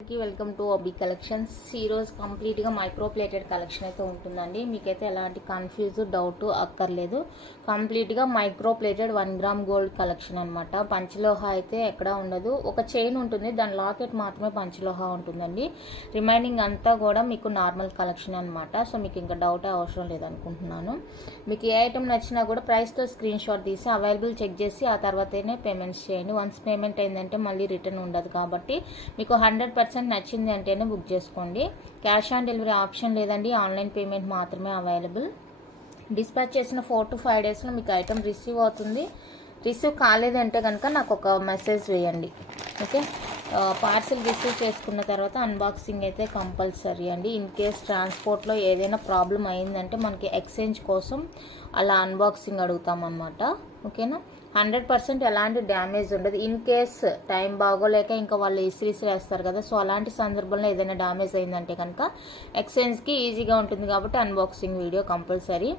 Welcome to అబీ collections. ఈరోజు కంప్లీట్గా micro plated collection అయితే ఉంటుందండి. మీకైతే ఎలాంటి కన్ఫ్యూజ్ డౌట్ అక్కర్లేదు. కంప్లీట్గా micro plated 1 gram gold collection అనమాట. పంచలోహ అయితే ఎక్కడా ఉండదు. ఒక చైన్ ఉంటుంది, దాని లాకెట్ మాత్రమే పంచలోహ ఉంటుందండి. రిమైనింగ్ అంతా కూడా మీకు నార్మల్ కలెక్షన్ అనమాట. సో మీకు ఇంకా డౌట్ అవసరం లేదనుకుంటున్నాను. మీకు ఏ ఐటమ్ నచ్చినా కూడా ప్రైస్తో స్క్రీన్ షాట్ తీసి అవైలబుల్ చెక్ చేసి ఆ తర్వాతనే పేమెంట్స్ చేయండి. వన్స్ పేమెంట్ అయిందంటే మళ్ళీ రిటర్న్ ఉండదు కాబట్టి మీకు 100% నచ్చింది అంటేనే బుక్ చేసుకోండి. క్యాష్ ఆన్ డెలివరీ ఆప్షన్ లేదండి, ఆన్లైన్ పేమెంట్ మాత్రమే అవైలబుల్. డిస్పాచ్ చేసిన 4 to 5 డేస్లో మీకు ఐటమ్ రిసీవ్ అవుతుంది. రిసీవ్ కాలేదంటే కనుక నాకు ఒక మెసేజ్ వేయండి, ఓకే. పార్సిల్ రిసీవ్ చేసుకున్న తర్వాత అన్బాక్సింగ్ అయితే కంపల్సరీ అండి. ఇన్ కేస్ ట్రాన్స్పోర్ట్లో ఏదైనా ప్రాబ్లం అయిందంటే మనకి ఎక్స్చేంజ్ కోసం అలా అన్బాక్సింగ్ అడుగుతామన్నమాట, ఓకేనా. 100% ఎలాంటి డ్యామేజ్ ఉండదు. ఇన్ కేస్ టైం బాగోలేక ఇంకా వాళ్ళు ఇస్త్రీస్ వేస్తారు కదా, సో అలాంటి సందర్భంలో ఏదైనా డ్యామేజ్ అయిందంటే కనుక ఎక్స్చేంజ్కి ఈజీగా ఉంటుంది కాబట్టి అన్బాక్సింగ్ వీడియో కంపల్సరీ.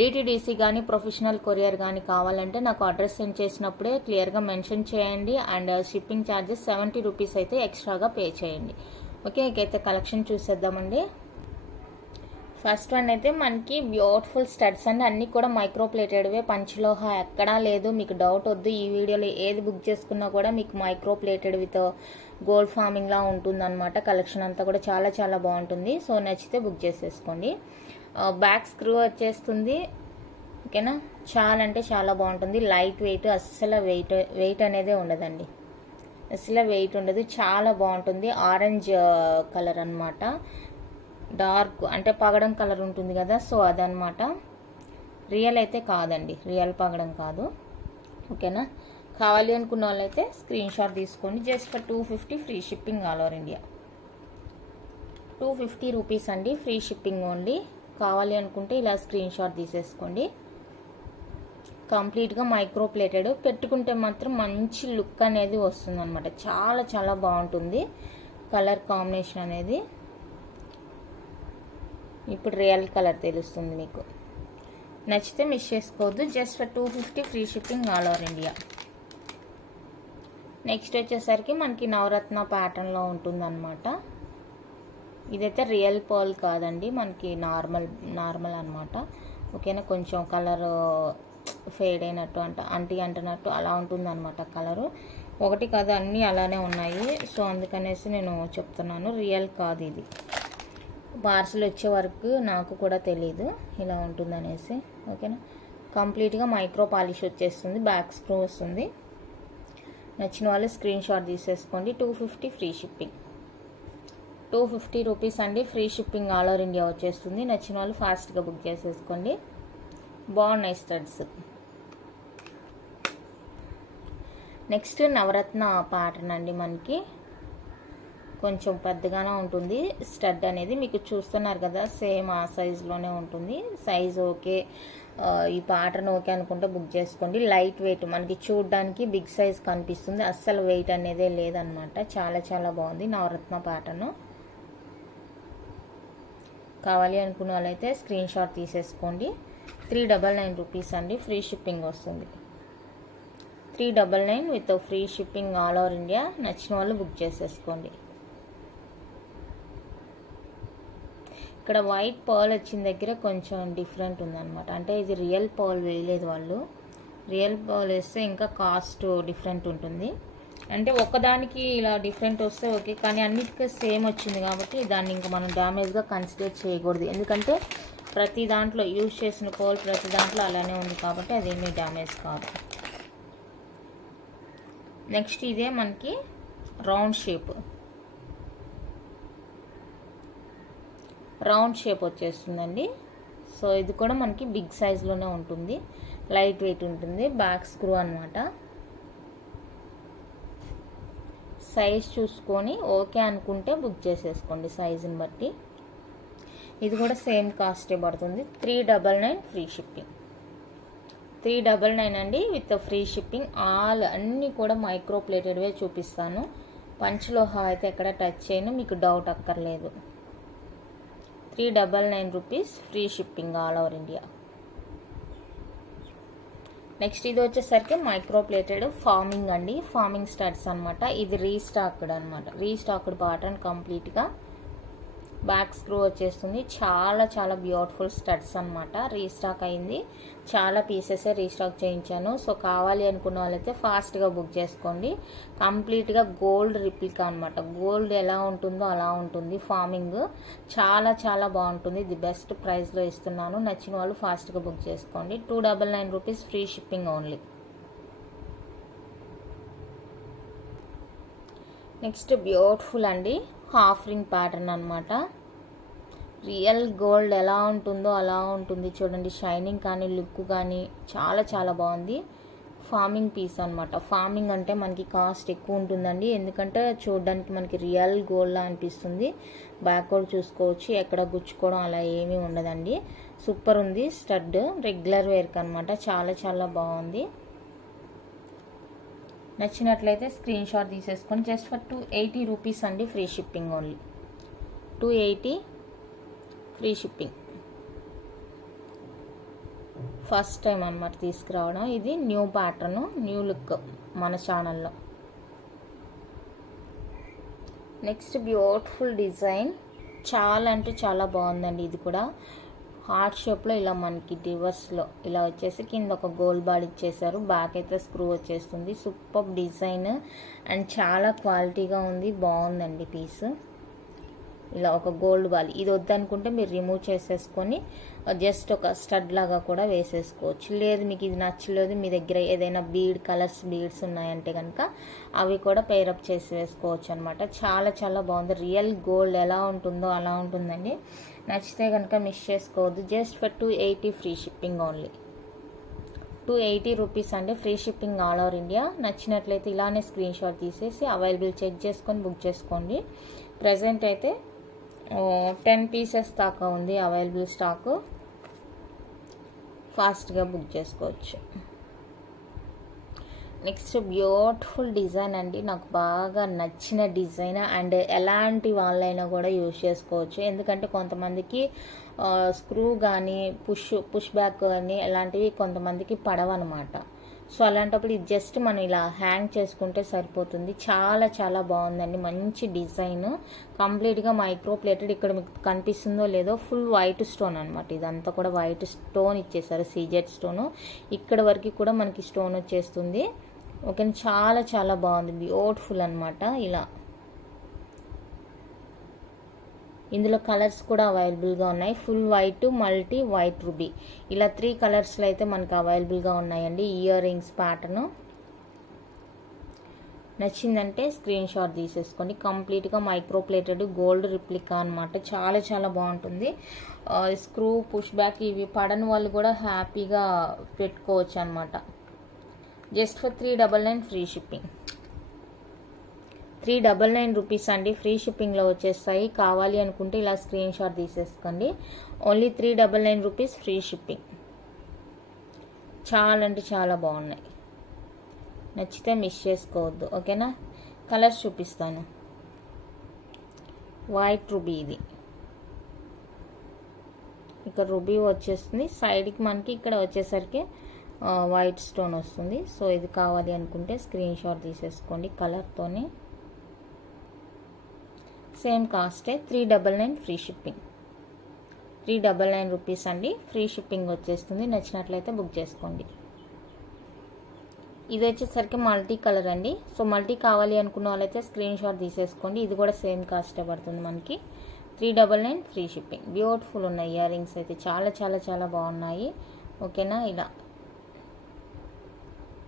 డిటిడిసి కానీ ప్రొఫెషనల్ కొరియర్ కానీ కావాలంటే నాకు అడ్రస్ సెండ్ చేసినప్పుడే క్లియర్గా మెన్షన్ చేయండి. అండ్ షిప్పింగ్ ఛార్జెస్ 70 రూపీస్ అయితే ఎక్స్ట్రాగా పే చేయండి, ఓకే. ఇకైతే కలెక్షన్ చూసేద్దామండి. ఫస్ట్ వన్ అయితే మనకి బ్యూటిఫుల్ స్టడ్స్ అండి. అన్ని కూడా మైక్రో ప్లేటెడ్వే, పంచలోహ ఎక్కడా లేదు. మీకు డౌట్ వద్దు, ఈ వీడియోలో ఏది బుక్ చేసుకున్నా కూడా మీకు micro plated with gold forming లా ఉంటుందన్నమాట. కలెక్షన్ అంతా కూడా చాలా చాలా బాగుంటుంది. సో నచ్చితే బుక్ చేసేసుకోండి. బ్యాక్ స్క్రూ వచ్చేస్తుంది, ఓకేనా. చాలా అంటే చాలా బాగుంటుంది. లైట్ వెయిట్, అస్సలు వెయిట్ అనేది ఉండదండి, అసలు వెయిట్ ఉండదు. చాలా బాగుంటుంది. ఆరెంజ్ కలర్ అనమాట, డార్క్ అంటే పగడం కలర్ ఉంటుంది కదా, సో అదనమాట. రియల్ అయితే కాదండి, రియల్ పగడం కాదు, ఓకేనా. కావాలి అనుకున్న వాళ్ళైతే స్క్రీన్ షాట్ తీసుకోండి. Just for 250 free shipping all over India. 250 rupees అండి, ఫ్రీ షిప్పింగ్ ఓన్లీ. కావాలి అనుకుంటే ఇలా స్క్రీన్ షాట్ తీసేసుకోండి. కంప్లీట్గా మైక్రో ప్లేటెడ్, పెట్టుకుంటే మాత్రం మంచి లుక్ అనేది వస్తుంది అనమాట. చాలా చాలా బాగుంటుంది కలర్ కాంబినేషన్ అనేది. ఇప్పుడు రియల్ కలర్ తెలుస్తుంది మీకు. నచ్చితే మిస్ చేసుకోవద్దు. Just for 250 free shipping all over India. Next వచ్చేసరికి మనకి నవరత్న ప్యాటర్న్లో ఉంటుందన్నమాట. ఇదైతే రియల్ పర్ల్ కాదండి, మనకి నార్మల్ అనమాట, ఓకేనా. కొంచెం కలర్ ఫేడ్ అయినట్టు అంటున్నట్టు అలా ఉంటుంది అనమాట కలరు. ఒకటి కాదు, అన్నీ అలానే ఉన్నాయి. సో అందుకనేసి నేను చెప్తున్నాను, రియల్ కాదు ఇది. పార్సల్ వచ్చే వరకు నాకు కూడా తెలీదు ఇలా ఉంటుందనేసి, ఓకేనా. కంప్లీట్గా మైక్రో పాలిష్ వచ్చేస్తుంది, బ్యాక్ స్క్రూ వస్తుంది. నచ్చిన వాళ్ళు స్క్రీన్ షాట్ తీసేసుకోండి. 250 ఫ్రీ షిప్పింగ్, 250 రూపీస్ అండి, free shipping all over India వచ్చేస్తుంది. నచ్చిన వాళ్ళు ఫాస్ట్గా బుక్ చేసేసుకోండి. బాగున్నాయి స్టడ్స్. నెక్స్ట్ నవరత్న ప్యాటర్న్ అండి. మనకి కొంచెం పెద్దగానే ఉంటుంది స్టడ్ అనేది. మీకు చూస్తున్నారు కదా, సేమ్ ఆ సైజులోనే ఉంటుంది. సైజ్ ఓకే, ఈ ప్యాటర్న్ ఓకే అనుకుంటే బుక్ చేసుకోండి. లైట్ వెయిట్, మనకి చూడడానికి బిగ్ సైజ్ కనిపిస్తుంది, అస్సలు వెయిట్ అనేదే లేదనమాట. చాలా చాలా బాగుంది నవరత్న ప్యాటర్న్. కావాలి అనుకున్న వాళ్ళైతే స్క్రీన్ షాట్ తీసేసుకోండి. 399 రూపీస్ అండి, ఫ్రీ షిప్పింగ్ వస్తుంది. 399 with free shipping all over India. నచ్చిన వాళ్ళు బుక్ చేసేసుకోండి. ఇక్కడ వైట్ పర్ల్ వచ్చిన దగ్గర కొంచెం డిఫరెంట్ ఉందన్నమాట. అంటే ఇది రియల్ పర్ల్ వేయలేదు వాళ్ళు. రియల్ పర్ల్ వేస్తే ఇంకా కాస్ట్ డిఫరెంట్ ఉంటుంది. అంటే ఒకదానికి ఇలా డిఫరెంట్ వస్తే ఓకే, కానీ అన్నిటికీ సేమ్ వచ్చింది కాబట్టి దాన్ని ఇంకా మనం డ్యామేజ్గా కన్సిడర్ చేయకూడదు. ఎందుకంటే ప్రతి దాంట్లో యూజ్ చేసిన పర్ల్ ప్రతి దాంట్లో అలానే ఉంది కాబట్టి అదేమీ డ్యామేజ్ కాదు. నెక్స్ట్ ఇదే మనకి రౌండ్ షేప్ వచ్చేస్తుందండి. సో ఇది కూడా మనకి బిగ్ సైజ్లోనే ఉంటుంది, లైట్ వెయిట్ ఉంటుంది. బ్యాక్ స్క్రూ అనమాట. సైజ్ చూసుకొని ఓకే అనుకుంటే బుక్ చేసేసుకోండి సైజుని బట్టి. ఇది కూడా సేమ్ కాస్టే పడుతుంది. 399 ఫ్రీ షిప్పింగ్. 399 అండి విత్ ఫ్రీ షిప్పింగ్. అన్నీ కూడా మైక్రో ప్లేటెడ్వే చూపిస్తాను. పంచలోహ అయితే ఎక్కడ టచ్ చేయను, మీకు డౌట్ అక్కర్లేదు. 399 rupees, free shipping all over India. Next ఇది వచ్చేసరికి మైక్రో ప్లేటెడ్ ఫార్మింగ్ అండి, ఫార్మింగ్ స్టడ్స్ అనమాట. ఇది రీస్టాక్డ్ అనమాట, రీస్టాక్డ్ పాటర్న్ కంప్లీట్గా. బ్యాక్ స్క్రూ వచ్చేస్తుంది. చాలా చాలా బ్యూటిఫుల్ స్టడ్స్ అనమాట. రీస్టాక్ అయింది, చాలా పీసెస్ రీస్టాక్ చేయించాను. సో కావాలి అనుకున్న వాళ్ళైతే ఫాస్ట్గా బుక్ చేసుకోండి. కంప్లీట్గా గోల్డ్ రిప్లికా అనమాట. గోల్డ్ ఎలా ఉంటుందో అలా ఉంటుంది. ఫార్మింగ్ చాలా చాలా బాగుంటుంది. ది బెస్ట్ ప్రైస్లో ఇస్తున్నాను. నచ్చిన వాళ్ళు ఫాస్ట్గా బుక్ చేసుకోండి. 299 rupees, free shipping only. Next beautiful అండి, హాఫ్ రింగ్ ప్యాటర్న్ అనమాట. రియల్ గోల్డ్ ఎలా ఉంటుందో అలా ఉంటుంది చూడండి. షైనింగ్ కానీ లుక్ కానీ చాలా చాలా బాగుంది. ఫార్మింగ్ పీస్ అనమాట. ఫార్మింగ్ అంటే మనకి కాస్ట్ ఎక్కువ ఉంటుందండి, ఎందుకంటే చూడడానికి మనకి రియల్ గోల్డ్లా అనిపిస్తుంది. బ్యాక్ కూడా చూసుకోవచ్చు, ఎక్కడ గుచ్చుకోవడం అలా ఏమీ ఉండదండి. సూపర్ ఉంది. స్టడ్ రెగ్యులర్ వేర్కి అనమాట. చాలా చాలా బాగుంది. నచ్చినట్లయితే స్క్రీన్ షాట్ తీసేసుకొని జస్ట్ ఫర్ 280 రూపీస్ అండి, free shipping only. 280 free shipping. First time అనమాట తీసుకురావడం. ఇది న్యూ ప్యాటర్న్, న్యూ లుక్ మన ఛానల్లో. నెక్స్ట్ బ్యూటిఫుల్ డిజైన్, చాలా అంటే చాలా బాగుందండి. ఇది కూడా హార్ట్ షేప్లో ఇలా మనకి రివర్స్లో ఇలా వచ్చేసి కింద ఒక గోల్డ్ బాల్ ఇచ్చేసారు. బ్యాక్ అయితే స్క్రూ వచ్చేస్తుంది. సూపర్ డిజైన్ అండ్ చాలా క్వాలిటీగా ఉంది. బాగుందండి పీస్. ఇలా ఒక గోల్డ్ బాల్. ఇది వద్దనుకుంటే మీరు రిమూవ్ చేసేసుకొని జస్ట్ ఒక స్టడ్ లాగా కూడా వేసేసుకోవచ్చు. లేదు మీకు ఇది నచ్చలేదు, మీ దగ్గర ఏదైనా కలర్స్ బీడ్స్ ఉన్నాయంటే కనుక అవి కూడా పేరప్ చేసి వేసుకోవచ్చు అనమాట. చాలా చాలా బాగుంది. రియల్ గోల్డ్ ఎలా ఉంటుందో అలా ఉంటుందండి. నచ్చితే కనుక మిస్ చేసుకోవద్దు. Just for 280 free shipping only. 280 rupees అండి, free shipping all over India. నచ్చినట్లయితే ఇలానే స్క్రీన్ షాట్ తీసేసి అవైలబుల్ చెక్ చేసుకొని బుక్ చేసుకోండి. ప్రజెంట్ అయితే 10 పీసెస్ దాకా ఉంది అవైలబుల్ స్టాకు. ఫాస్ట్గా బుక్ చేసుకోవచ్చు. నెక్స్ట్ బ్యూటిఫుల్ డిజైన్ అండి, నాకు బాగా నచ్చిన డిజైన్. అండ్ ఎలాంటి వాళ్ళైనా కూడా యూజ్ చేసుకోవచ్చు, ఎందుకంటే కొంతమందికి స్క్రూ కానీ పుష్ బ్యాక్ కానీ అలాంటివి కొంతమందికి పడవన్నమాట. సో అలాంటప్పుడు ఇది జస్ట్ మనం ఇలా హ్యాంగ్ చేసుకుంటే సరిపోతుంది. చాలా చాలా బాగుందండి, మంచి డిజైన్. కంప్లీట్గా మైక్రో ప్లేటెడ్. ఇక్కడ మీకు కనిపిస్తుందో లేదో ఫుల్ వైట్ స్టోన్ అనమాట. ఇదంతా కూడా వైట్ స్టోన్ ఇచ్చేసారు, సీజెడ్ స్టోన్. ఇక్కడ వరకు కూడా మనకి స్టోన్ వచ్చేస్తుంది. ఓకే, చాలా చాలా బాగుంది, బ్యూటిఫుల్ అనమాట. ఇలా ఇందులో కలర్స్ కూడా అవైలబుల్గా ఉన్నాయి. Full white, multi white, ruby, ఇలా 3 కలర్స్లో అయితే మనకు అవైలబుల్గా ఉన్నాయండి. ఇయర్ రింగ్స్ ప్యాటర్న్ నచ్చిందంటే స్క్రీన్ షాట్ తీసేసుకోండి. కంప్లీట్గా మైక్రో ప్లేటెడ్ గోల్డ్ రిప్లికా అనమాట. చాలా చాలా బాగుంటుంది. స్క్రూ పుష్ బ్యాక్ ఇవి పడని వాళ్ళు కూడా హ్యాపీగా పెట్టుకోవచ్చు అనమాట. Just for 399 free shipping. 399 rupees అండి, ఫ్రీ షిప్పింగ్లో వచ్చేస్తాయి. కావాలి అనుకుంటే ఇలా స్క్రీన్ షాట్ తీసేసుకోండి. Only 399 rupees, free shipping. చాలా అంటే చాలా బాగున్నాయి. నచ్చితే మిస్ చేసుకోవద్దు. ఓకేనా, కలర్స్ చూపిస్తాను. వైట్ రూబీ, ఇది ఇక్కడ రూబీ వచ్చేస్తుంది. సైడ్కి మనకి ఇక్కడ వచ్చేసరికి వైట్ స్టోన్ వస్తుంది. సో ఇది కావాలి అనుకుంటే స్క్రీన్ షాట్ తీసేసుకోండి. కలర్తోనే సేమ్ కాస్టే. 399 free shipping. 399 రూపీస్ అండి, ఫ్రీ షిప్పింగ్ వచ్చేస్తుంది. నచ్చినట్లయితే బుక్ చేసుకోండి. ఇది వచ్చేసరికి మల్టీ కలర్ అండి. సో మల్టీ కావాలి అనుకున్న వాళ్ళైతే స్క్రీన్ షాట్ తీసేసుకోండి. ఇది కూడా సేమ్ కాస్టే పడుతుంది మనకి. 399 ఫ్రీ షిప్పింగ్. బ్యూటిఫుల్ ఉన్నాయి ఇయర్ రింగ్స్ అయితే, చాలా చాలా చాలా బాగున్నాయి. ఓకేనా, ఇలా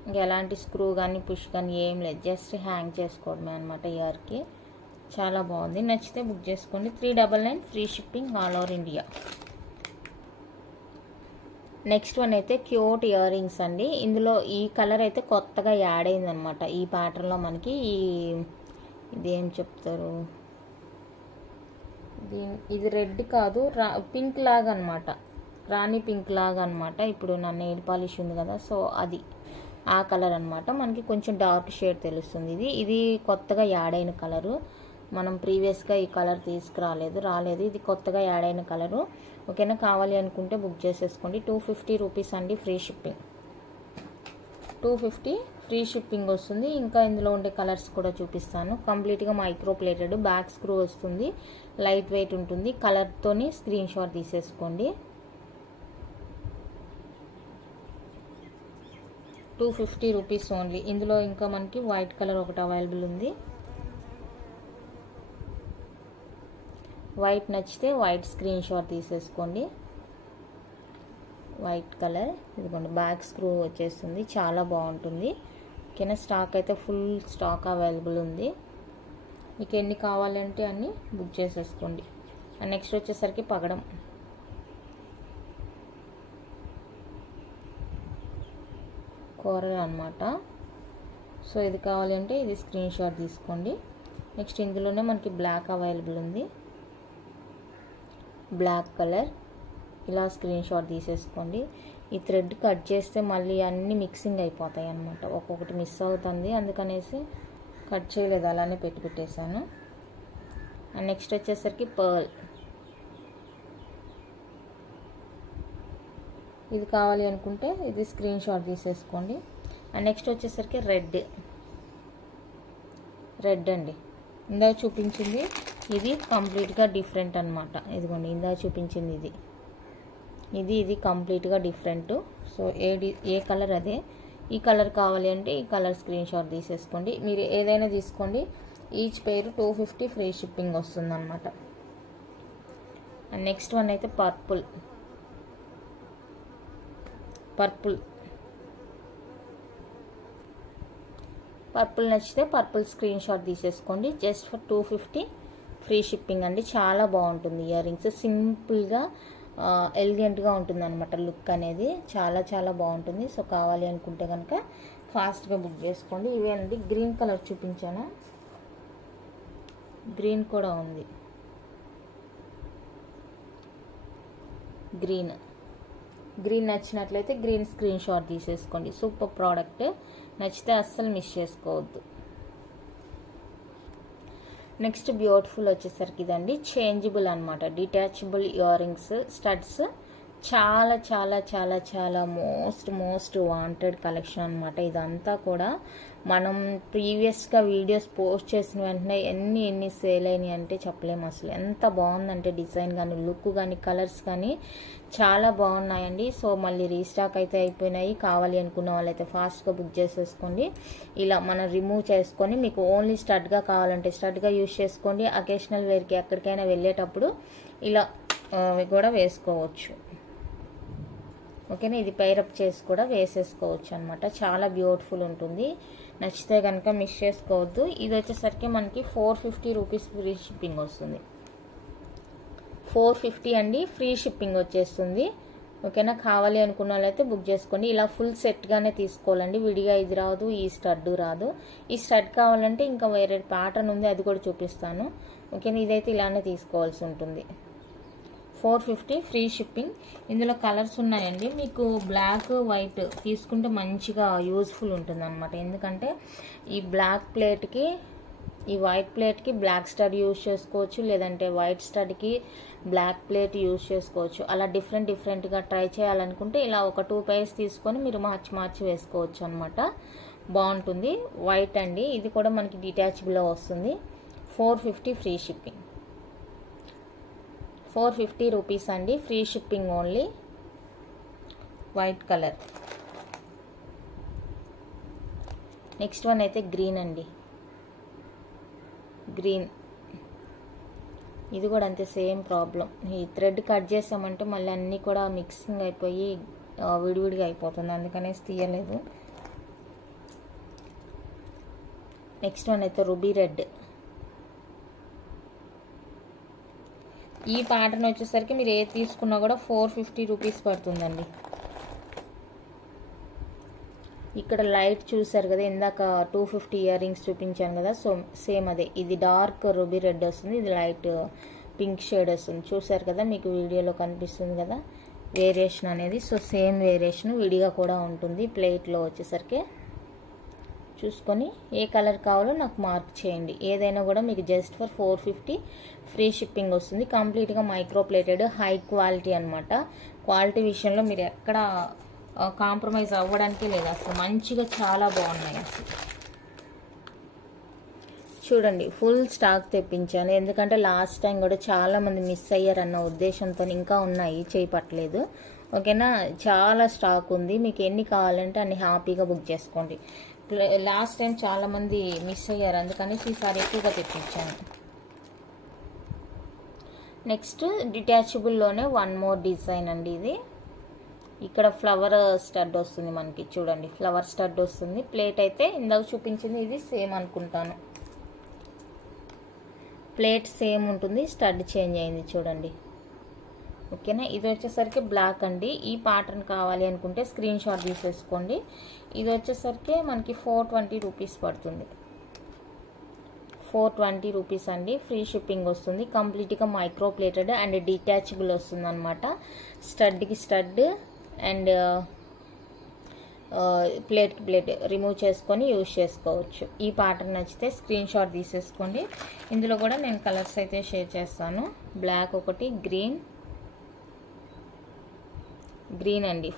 ఇంకా ఎలాంటి స్క్రూ కానీ పుష్ కానీ ఏం లేదు, జస్ట్ హ్యాంగ్ చేసుకోవడమే అనమాట ఇయర్కి. చాలా బాగుంది. నచ్చితే బుక్ చేసుకోండి. 399 free shipping all over India. Next one అయితే క్యూట్ ఇయర్ రింగ్స్ అండి. ఇందులో ఈ కలర్ అయితే కొత్తగా యాడ్ అయింది అనమాట ఈ ప్యాటర్న్లో మనకి. ఇదేం చెప్తారు, ఇది రెడ్ కాదు, పింక్ లాగా అనమాట, రాణి పింక్ లాగా అనమాట. ఇప్పుడు నా నెయిల్ పాలిష్ ఉంది కదా, సో అది ఆ కలర్ అనమాట. మనకి కొంచెం డార్క్ షేడ్ తెలుస్తుంది. ఇది కొత్తగా యాడ్ అయిన కలరు. మనం ప్రీవియస్గా ఈ కలర్ రాలేదు. ఇది కొత్తగా యాడ్ అయిన కలరు. ఓకేనా, కావాలి అనుకుంటే బుక్ చేసేసుకోండి. 250 రూపీస్ అండి, ఫ్రీ షిప్పింగ్. 250 ఫ్రీ షిప్పింగ్ వస్తుంది. ఇంకా ఇందులో ఉండే కలర్స్ కూడా చూపిస్తాను. కంప్లీట్గా మైక్రో ప్లేటెడ్, బ్యాక్ స్క్రూ వస్తుంది, లైట్ వెయిట్ ఉంటుంది. కలర్తోని స్క్రీన్ షాట్ తీసేసుకోండి. 250 రూపీస్ ఓన్లీ. ఇందులో ఇంకా మనకి వైట్ కలర్ ఒకటి అవైలబుల్ ఉంది. వైట్ నచ్చితే వైట్ స్క్రీన్ షాట్ తీసేసుకోండి. వైట్ కలర్ ఇదిగోండి, బ్యాక్ స్క్రూ వచ్చేస్తుంది, చాలా బాగుంటుంది. ఓకేనా, స్టాక్ అయితే ఫుల్ స్టాక్ అవైలబుల్ ఉంది. మీకు ఎన్ని కావాలంటే అన్ని బుక్ చేసేసుకోండి. అండ్ నెక్స్ట్ వచ్చేసరికి పగడం. కూరలు అనమాట. సో ఇది కావాలంటే ఇది స్క్రీన్ షాట్ తీసుకోండి. నెక్స్ట్ ఇందులోనే మనకి బ్లాక్ అవైలబుల్ ఉంది. బ్లాక్ కలర్ ఇలా స్క్రీన్ షాట్ తీసేసుకోండి. ఈ థ్రెడ్ కట్ చేస్తే మళ్ళీ అన్నీ మిక్సింగ్ అయిపోతాయి అన్నమాట, ఒక్కొక్కటి మిస్ అవుతుంది, అందుకనేసి కట్ చేయలేదు, అలానే పెట్టేశాను. అండ్ నెక్స్ట్ వచ్చేసరికి పర్ల్. ఇది కావాలి అనుకుంటే ఇది స్క్రీన్ షాట్ తీసేసుకోండి. అండ్ నెక్స్ట్ వచ్చేసరికి రెడ్ అండి. ఇందా చూపించింది ఇది కంప్లీట్గా డిఫరెంట్ అనమాట. ఇదిగోండి, ఇందా చూపించింది ఇది కంప్లీట్గా డిఫరెంట్. సో ఏ కలర్ అదే. ఈ కలర్ కావాలి అంటే ఈ కలర్ స్క్రీన్ షాట్ తీసేసుకోండి. మీరు ఏదైనా తీసుకోండి. ఈచ్ పేరు 250 ఫ్రీ షిప్పింగ్ వస్తుంది అనమాట. అండ్ నెక్స్ట్ వన్ అయితే పర్పుల్ నచ్చితే పర్పుల్ స్క్రీన్ షాట్ తీసేసుకోండి. జస్ట్ ఫర్ 250 ఫ్రీ షిప్పింగ్ అండి. చాలా బాగుంటుంది ఇయర్ రింగ్స్, సింపుల్గా ఎలిగెంట్గా ఉంటుంది అనమాట. లుక్ అనేది చాలా చాలా బాగుంటుంది. సో కావాలి అనుకుంటే కనుక ఫాస్ట్గా బుక్ చేసుకోండి. ఇవే అండి. గ్రీన్ కలర్ చూపించాను, గ్రీన్ కూడా ఉంది. గ్రీన్ నచ్చినట్లయితే గ్రీన్ స్క్రీన్ షాట్ తీసేసుకోండి. సూపర్ ప్రోడక్ట్, నచ్చితే అస్సలు మిస్ చేసుకోవద్దు. నెక్స్ట్ బ్యూటిఫుల్ వచ్చేసరికి ఇదండి, చేంజబుల్ అనమాట, డిటాచబుల్ ఇయర్ రింగ్స్, స్టడ్స్. చాలా చాలా చాలా చాలా మోస్ట్ వాంటెడ్ కలెక్షన్ అనమాట. ఇదంతా కూడా మనం ప్రీవియస్గా వీడియోస్ పోస్ట్ చేసిన వెంటనే ఎన్ని సేల్ అయినాయి అంటే చెప్పలేము అసలు. ఎంత బాగుందంటే డిజైన్ కానీ, లుక్ కానీ, కలర్స్ కానీ చాలా బాగున్నాయండి. సో మళ్ళీ రీస్టాక్ అయితే అయిపోయినాయి. కావాలి అనుకున్న వాళ్ళైతే ఫాస్ట్గా బుక్ చేసేసుకోండి. ఇలా మనం రిమూవ్ చేసుకొని మీకు ఓన్లీ స్టడ్గా కావాలంటే స్టడ్గా యూజ్ చేసుకోండి. అకేషనల్ వేర్కి ఎక్కడికైనా వెళ్ళేటప్పుడు ఇలా కూడా వేసుకోవచ్చు. ఓకేనా, ఇది పైరప్ చేసి కూడా వేసేసుకోవచ్చు అనమాట. చాలా బ్యూటిఫుల్ ఉంటుంది. నచ్చితే కనుక మిస్ చేసుకోవద్దు. ఇది వచ్చేసరికి మనకి 450 రూపీస్ ఫ్రీ షిప్పింగ్ వస్తుంది. 450 అండి, ఫ్రీ షిప్పింగ్ వచ్చేస్తుంది. ఓకేనా, కావాలి అనుకున్న వాళ్ళైతే బుక్ చేసుకోండి. ఇలా ఫుల్ సెట్గానే తీసుకోవాలండి, విడిగా ఇది రాదు, ఈ స్టడ్ రాదు. ఈ స్టడ్ కావాలంటే ఇంకా వేరే ప్యాటర్న్ ఉంది, అది కూడా చూపిస్తాను. ఓకేనా, ఇదైతే ఇలానే తీసుకోవాల్సి ఉంటుంది. 450 ఫ్రీ షిప్పింగ్. ఇందులో కలర్స్ ఉన్నాయండి. మీకు బ్లాక్ వైట్ తీసుకుంటే మంచిగా యూజ్ఫుల్ ఉంటుంది అనమాట. ఎందుకంటే ఈ బ్లాక్ ప్లేట్కి, ఈ వైట్ ప్లేట్కి బ్లాక్ స్టడ్ యూజ్ చేసుకోవచ్చు, లేదంటే వైట్ స్టడ్కి బ్లాక్ ప్లేట్ యూజ్ చేసుకోవచ్చు. అలా డిఫరెంట్గా ట్రై చేయాలనుకుంటే ఇలా ఒక 2 పైర్స్ తీసుకొని మీరు మార్చి వేసుకోవచ్చు అనమాట. బాగుంటుంది. వైట్ అండి, ఇది కూడా మనకి డిటాచబుల్లో వస్తుంది. 450 ఫ్రీ షిప్పింగ్. 450 రూపీస్ అండి, free shipping only. White colour. Next one అయితే గ్రీన్ అండి. గ్రీన్ ఇది కూడా అంతే, సేమ్ ప్రాబ్లం. ఈ థ్రెడ్ కట్ చేసామంటే మళ్ళీ అన్నీ కూడా మిక్సింగ్ అయిపోయి విడివిడిగా అయిపోతుంది, అందుకనేసి తీయలేదు. నెక్స్ట్ వన్ అయితే రూబీ రెడ్. ఈ ప్యాటర్న్ వచ్చేసరికి మీరు ఏది తీసుకున్నా కూడా 450 రూపీస్ పడుతుందండి. ఇక్కడ లైట్ చూసారు కదా, ఇందాక 250 ఇయర్ రింగ్స్ చూపించాను కదా, సో సేమ్ అదే. ఇది డార్క్ రూబీ రెడ్ వస్తుంది, ఇది లైట్ పింక్ షేడ్ వస్తుంది. చూసారు కదా, మీకు వీడియోలో కనిపిస్తుంది కదా వేరియేషన్ అనేది. సో సేమ్ వేరియేషన్ విడిగా కూడా ఉంటుంది. ప్లేట్లో వచ్చేసరికి చూసుకొని ఏ కలర్ కావాలో నాకు మార్క్ చేయండి. ఏదైనా కూడా మీకు జస్ట్ ఫర్ 450 ఫ్రీ షిప్పింగ్ వస్తుంది. కంప్లీట్గా మైక్రో ప్లేటెడ్, హై క్వాలిటీ అనమాట. క్వాలిటీ విషయంలో మీరు ఎక్కడ కాంప్రమైజ్ అవ్వడానికి లేదు అసలు, మంచిగా చాలా బాగున్నాయి అసలు. చూడండి ఫుల్ స్టాక్ తెప్పించాను, ఎందుకంటే లాస్ట్ టైం కూడా చాలామంది మిస్ అయ్యారన్న ఉద్దేశంతో ఇంకా ఉన్నాయి, చేపట్టలేదు. ఓకేనా, చాలా స్టాక్ ఉంది, మీకు ఎన్ని కావాలంటే అన్ని హ్యాపీగా బుక్ చేసుకోండి. లాస్ట్ టైం చాలామంది మిస్ అయ్యారు, అందుకని ఈసారి ఎక్కువగా తెప్పించాను. నెక్స్ట్ డిటాచబుల్లోనే వన్ మోర్ డిజైన్ అండి. ఇది ఇక్కడ ఫ్లవర్ స్టడ్ వస్తుంది మనకి, చూడండి ఫ్లవర్ స్టడ్ వస్తుంది. ప్లేట్ అయితే ఇందాక చూపించింది ఇది సేమ్ అనుకుంటాను, ప్లేట్ సేమ్ ఉంటుంది, స్టడ్ చేంజ్ అయింది చూడండి. ఓకేనా, ఇది వచ్చేసరికి బ్లాక్ అండి. ఈ ప్యాటర్న్ కావాలి అనుకుంటే స్క్రీన్ షాట్ తీసేసుకోండి. ఇది వచ్చేసరికి మనకి 420 రూపీస్ పడుతుంది, 420 రూపీస్ అండి. ఫ్రీ షిప్పింగ్ వస్తుంది, కంప్లీట్గా మైక్రో ప్లేటెడ్ అండ్ డిటాచబుల్ వస్తుంది అనమాట. స్టడ్కి స్టడ్ అండ్ ప్లేట్కి ప్లేట్ రిమూవ్ చేసుకొని యూజ్ చేసుకోవచ్చు. ఈ ప్యాటర్న్ నచ్చితే స్క్రీన్ షాట్ తీసేసుకోండి. ఇందులో కూడా నేను కలర్స్ అయితే షేర్ చేస్తాను. బ్లాక్ ఒకటి, గ్రీన్ అండి.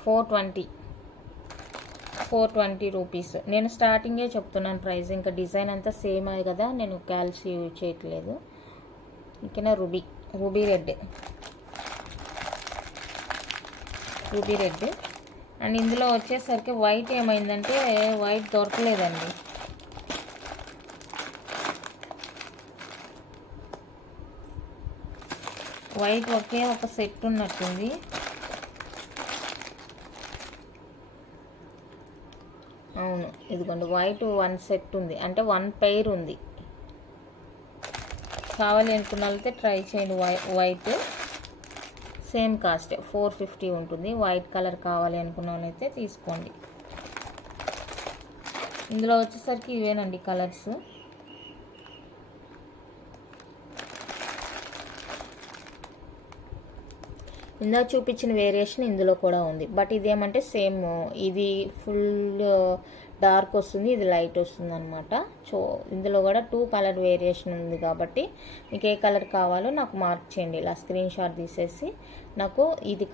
420 రూపీస్. నేను స్టార్టింగే చెప్తున్నాను ప్రైస్, ఇంకా డిజైన్ అంతా సేమ్ అయ్యి కదా, నేను క్యాల్సి యూజ్ చేయట్లేదు. ఇంకేనా రూబీ రెడ్ అండ్ ఇందులో వచ్చేసరికి వైట్ ఏమైందంటే వైట్ దొరకలేదండి. వైట్ ఒకే ఒక సెట్ ఉన్నట్టుంది. అవును, ఇదిగోండి వైట్ 1 సెట్ ఉంది, అంటే 1 పెయిర్ ఉంది. కావాలి అనుకున్న వాళ్ళైతే ట్రై చేయండి. వైట్ సేమ్ కాస్ట్ 450 ఉంటుంది. వైట్ కలర్ కావాలి అనుకున్న వాళ్ళైతే తీసుకోండి. ఇందులో వచ్చేసరికి ఇవేనండి కలర్స్. ఇందాక చూపించిన వేరియేషన్ ఇందులో కూడా ఉంది, బట్ ఇదేమంటే సేమ్, ఇది ఫుల్ డార్క్ వస్తుంది, ఇది లైట్ వస్తుంది అనమాట. సో ఇందులో కూడా 2 కలర్ వేరియేషన్ ఉంది కాబట్టి మీకు ఏ కలర్ కావాలో నాకు మార్క్ చేయండి. ఇలా స్క్రీన్ షాట్ తీసేసి నాకు ఇది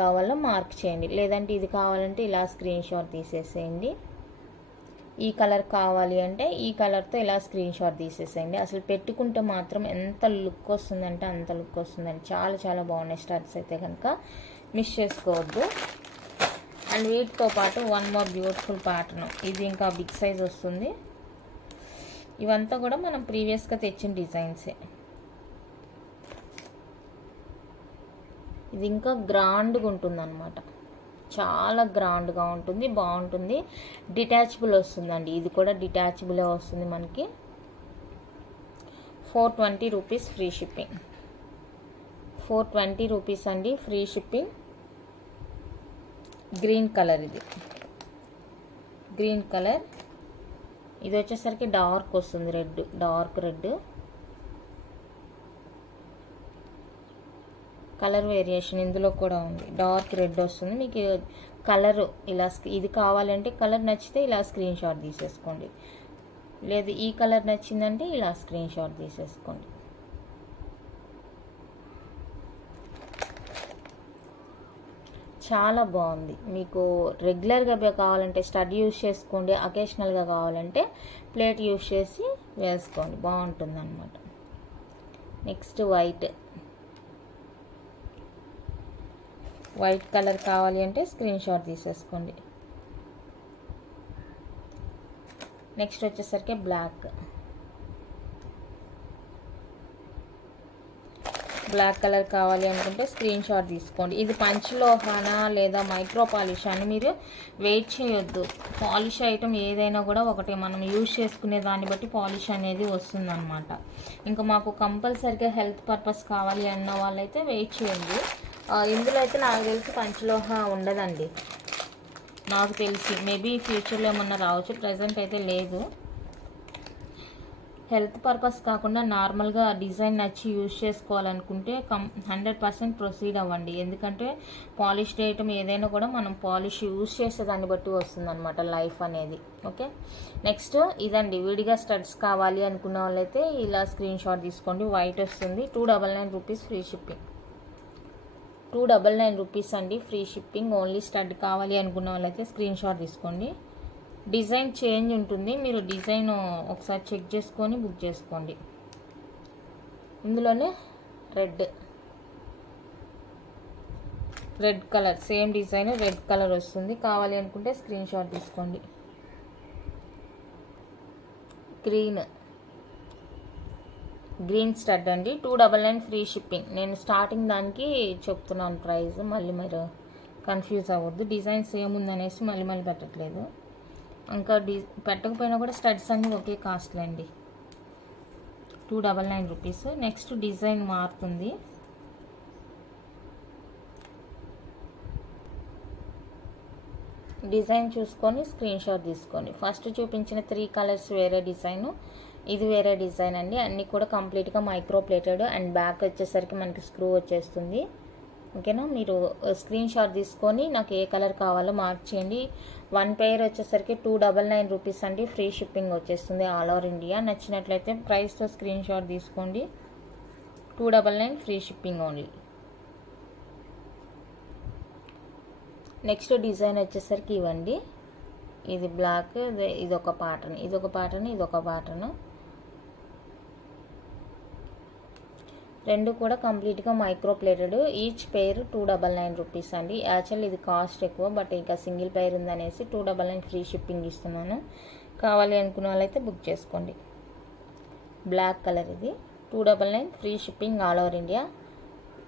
కావాలో మార్క్ చేయండి, లేదంటే ఇది కావాలంటే ఇలా స్క్రీన్ షాట్ తీసేసేయండి. ఈ కలర్ కావాలి అంటే ఈ కలర్తో ఇలా స్క్రీన్ షాట్ తీసేసేయండి. అసలు పెట్టుకుంటే మాత్రం ఎంత లుక్ వస్తుందంటే అంత లుక్ వస్తుందండి. చాలా చాలా బాగున్నాయి స్టడ్స్ అయితే కనుక మిస్ చేసుకోవద్దు. అండ్ వీటితో పాటు 1 మోర్ బ్యూటిఫుల్ ప్యాటర్న్, ఇది ఇంకా బిగ్ సైజ్ వస్తుంది. ఇవంతా కూడా మనం ప్రీవియస్గా తెచ్చిన డిజైన్సే. ఇది ఇంకా గ్రాండ్గా ఉంటుంది అనమాట, చాలా గ్రాండ్గా ఉంటుంది, బాగుంటుంది. డిటాచబుల్ వస్తుందండి, ఇది కూడా డిటాచబులే వస్తుంది మనకి. 420 రూపీస్ ఫ్రీ షిప్పింగ్. 420 రూపీస్ అండి ఫ్రీ షిప్పింగ్. గ్రీన్ కలర్, ఇది గ్రీన్ కలర్. ఇది వచ్చేసరికి డార్క్ వస్తుంది, డార్క్ రెడ్. కలర్ వేరియేషన్ ఇందులో కూడా ఉంది, డార్క్ రెడ్ వస్తుంది. మీకు కలర్ ఇలా ఇది కావాలంటే కలర్ నచ్చితే ఇలా స్క్రీన్ షాట్ తీసేసుకోండి, లేదు ఈ కలర్ నచ్చిందంటే ఇలా స్క్రీన్ షాట్ తీసేసుకోండి. చాలా బాగుంది. మీకు రెగ్యులర్గా కావాలంటే స్టడ్ యూజ్ చేసుకోండి, అకేషనల్గా కావాలంటే ప్లేట్ యూజ్ చేసి వేసుకోండి, బాగుంటుంది అన్నమాట. నెక్స్ట్ వైట్ కలర్ కావాలి అంటే స్క్రీన్ షాట్ తీసేసుకోండి. నెక్స్ట్ వచ్చేసరికి బ్లాక్ కలర్ కావాలి అనుకుంటే స్క్రీన్ షాట్ తీసుకోండి. ఇది పంచలోహానా లేదా మైక్రో పాలిష్ అని మీరు వెయిట్ చేయొద్దు. పాలిష్ ఐటమ్ ఏదైనా కూడా ఒకటి మనం యూజ్ చేసుకునే దాన్ని బట్టి పాలిష్ అనేది వస్తుందన్నమాట. ఇంకా మాకు కంపల్సరిగా హెల్త్ పర్పస్ కావాలి అన్న వాళ్ళైతే వెయిట్ చేయండి. ఇందులో అయితే నాకు తెలిసి పంచలోహ ఉండదండి, నాకు తెలిసి. మేబీ ఫ్యూచర్లో ఏమన్నా రావచ్చు, ప్రజెంట్ అయితే లేదు. హెల్త్ పర్పస్ కాకుండా నార్మల్గా డిజైన్ నచ్చి యూజ్ చేసుకోవాలనుకుంటే 100% ప్రొసీడ్ అవ్వండి. ఎందుకంటే పాలిష్ ఐటమ్ ఏదైనా కూడా మనం పాలిష్ యూజ్ చేసేదాన్ని బట్టి వస్తుందన్నమాట లైఫ్ అనేది. ఓకే, నెక్స్ట్ ఇదండి, విడిగా స్టడ్స్ కావాలి అనుకున్న వాళ్ళైతే ఇలా స్క్రీన్ షాట్ తీసుకోండి. వైట్ వస్తుంది, 299 రూపీస్ ఫ్రీ షిప్పింగ్. 299 రూపీస్ అండి, ఫ్రీ షిప్పింగ్. ఓన్లీ స్టడ్ కావాలి అనుకున్న వాళ్ళైతే స్క్రీన్ షాట్ తీసుకోండి. డిజైన్ చేంజ్ ఉంటుంది, మీరు డిజైన్ ఒకసారి చెక్ చేసుకొని బుక్ చేసుకోండి. ఇందులోనే red colour, same design red colour వస్తుంది. కావాలి అనుకుంటే స్క్రీన్ షాట్ తీసుకోండి. గ్రీన్ స్టడ్ అండి, 299 ఫ్రీ షిప్పింగ్. నేను స్టార్టింగ్ దానికి చెప్తున్నాను ప్రైస్, మళ్ళీ మీరు కన్ఫ్యూజ్ అవ్వద్దు. డిజైన్ సేమ్ ఉందనేసి మళ్ళీ పెట్టట్లేదు. ఇంకా పెట్టకపోయినా కూడా స్టడ్స్ అన్నీ ఒకే కాస్ట్లే అండి, 299 రూపీస్. నెక్స్ట్ డిజైన్ మారుతుంది. డిజైన్ చూసుకొని స్క్రీన్ షాట్ తీసుకోండి. ఫస్ట్ చూపించిన 3 కలర్స్ వేరే డిజైన్, ఇది వేరే డిజైన్ అండి. అన్నీ కూడా కంప్లీట్గా మైక్రో ప్లేటెడ్ అండ్ బ్యాక్ వచ్చేసరికి మనకి స్క్రూ వచ్చేస్తుంది. ఓకేనా, మీరు స్క్రీన్ షాట్ తీసుకొని నాకు ఏ కలర్ కావాలో మార్క్ చేయండి. 1 పెయిర్ వచ్చేసరికి 299 రూపీస్ అండి, ఫ్రీ షిప్పింగ్ వచ్చేస్తుంది ఆల్ ఓవర్ ఇండియా. నచ్చినట్లయితే ప్రైస్తో స్క్రీన్ షాట్ తీసుకోండి. 299 free shipping only. Next design వచ్చేసరికి ఇవ్వండి, ఇది బ్లాక్, ఇదొక ప్యాటర్న్, ఇదొక ప్యాటర్న్. రెండు కూడా కంప్లీట్గా micro plated. Each pair 299 rupees అండి. యాక్చువల్ ఇది కాస్ట్ ఎక్కువ, బట్ ఇంకా సింగిల్ పెయిర్ ఉందనేసి 299 ఫ్రీ షిప్పింగ్ ఇస్తున్నాను. కావాలి అనుకున్న వాళ్ళైతే బుక్ చేసుకోండి. బ్లాక్ కలర్ ఇది, 299 free shipping all over India.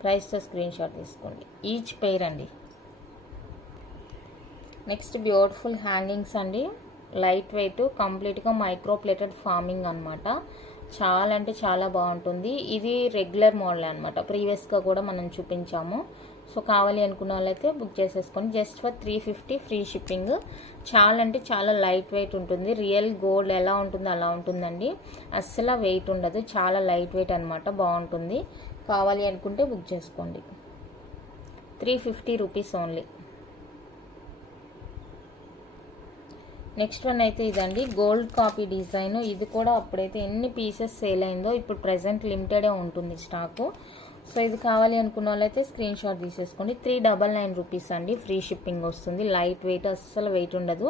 ప్రైస్తో స్క్రీన్ షాట్ తీసుకోండి. ఈచ్ పెయిర్ అండి. నెక్స్ట్ బ్యూటిఫుల్ హ్యాంగింగ్స్ అండి, లైట్ వెయిట్, కంప్లీట్గా మైక్రో ప్లేటెడ్ ఫార్మింగ్ అనమాట. చాలా అంటే చాలా బాగుంటుంది. ఇది రెగ్యులర్ మోడల్ అనమాట, ప్రీవియస్గా కూడా మనం చూపించాము. సో కావాలి అనుకున్న వాళ్ళైతే బుక్ చేసేసుకోండి. Just for 350 free shipping. చాలా అంటే చాలా లైట్ వెయిట్ ఉంటుంది. రియల్ గోల్డ్ ఎలా ఉంటుందో అలా ఉంటుందండి, అస్సలు వెయిట్ ఉండదు. చాలా లైట్ వెయిట్ అనమాట, బాగుంటుంది. కావాలి అనుకుంటే బుక్ చేసుకోండి. 350 రూపీస్ ఓన్లీ. నెక్స్ట్ వన్ అయితే ఇదండి, గోల్డ్ కాపీ డిజైన్. ఇది కూడా అప్పుడైతే ఎన్ని పీసెస్ సేల్ అయిందో, ఇప్పుడు ప్రెసెంట్ లిమిటెడే ఉంటుంది స్టాకు. సో ఇది కావాలి అనుకున్న వాళ్ళైతే స్క్రీన్ షాట్ తీసేసుకోండి. 399 రూపీస్ అండి, ఫ్రీ షిప్పింగ్ వస్తుంది. లైట్ వెయిట్, అస్సలు వెయిట్ ఉండదు.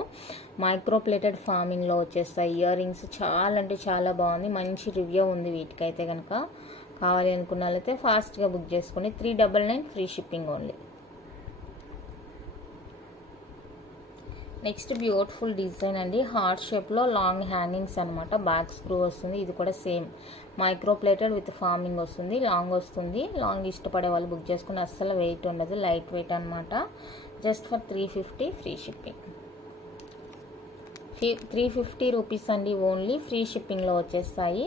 మైక్రో ప్లేటెడ్ ఫార్మింగ్లో వచ్చేస్తాయి. ఇయర్ రింగ్స్ చాలా అంటే చాలా బాగుంది, మంచి రివ్యూ ఉంది వీటికైతే కనుక. కావాలి అనుకున్న వాళ్ళైతే ఫాస్ట్గా బుక్ చేసుకోండి. 399 free shipping only. Next beautiful design అండి, హార్ట్ షేప్లో లాంగ్ హ్యాంగింగ్స్ అనమాట. బ్యాక్ స్క్రూ వస్తుంది. ఇది కూడా same micro plated with farming వస్తుంది. లాంగ్ వస్తుంది. లాంగ్ ఇష్టపడే వాళ్ళు బుక్ చేసుకుని, అస్సలు వెయిట్ ఉండదు, లైట్ వెయిట్ అనమాట. Just for 350 free shipping. 350 rupees అండి ఓన్లీ, ఫ్రీ షిప్పింగ్లో వచ్చేస్తాయి.